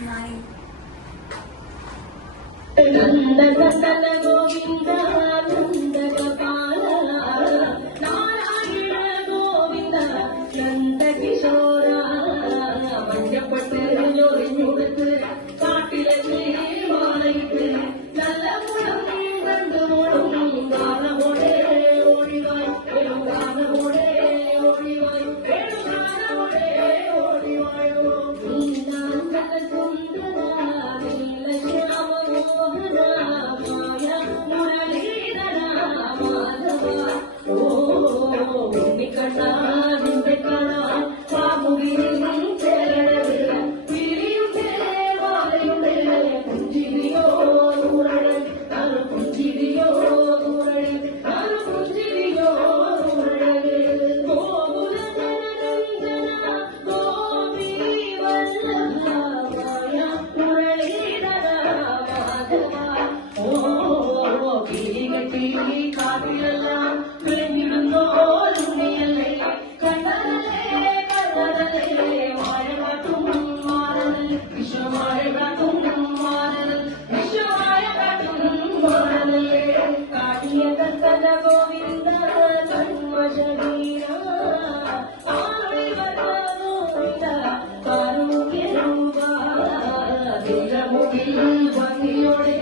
9. Govinda, Nanda Gopala, Narayana Govinda, Nanda Kishora, Manjapattu Jorinuduttu, Kaattilekku Valayittu, Nallamulam Kandumolum, Gaanamode Odivai, Gaanamode Odivai, Gaanamode Odivai, Nanda Sundara, Nilashama Mohana, Maya Muralidhara Madhava, Oh, Nikata, Nindekana, Pamugiri Cheladadu, Piriyude Valayude, Punjiriyo Nuradu, Taru Punjiriyo Nuradu, Taru Punjiriyo Nuradu, Gokula Jananandana, Gopi Vallabha, Maya Muralidhara Madhava, Oh, Kirigati Kaatilallam വിളഞ്ഞിടുന്നോൽ ഉണ്ണിയല്ലേ കണ്ണനല്ലേ കണ്ണനല്ലേ വാഴകാട്ടും മാറൽ വിശ്വവാഴകാട്ടും മാറൽ വിശ്വവാഴകാട്ടും മാറലല്ലേ കാട്ടിയ കർത്തന ഗോവിന്ദ കൺവശരീര ആളി വന്ന ഗോവിന്ദ കാരുണ്യരൂപ ദിലമുകിൽ ഭംഗിയോടെ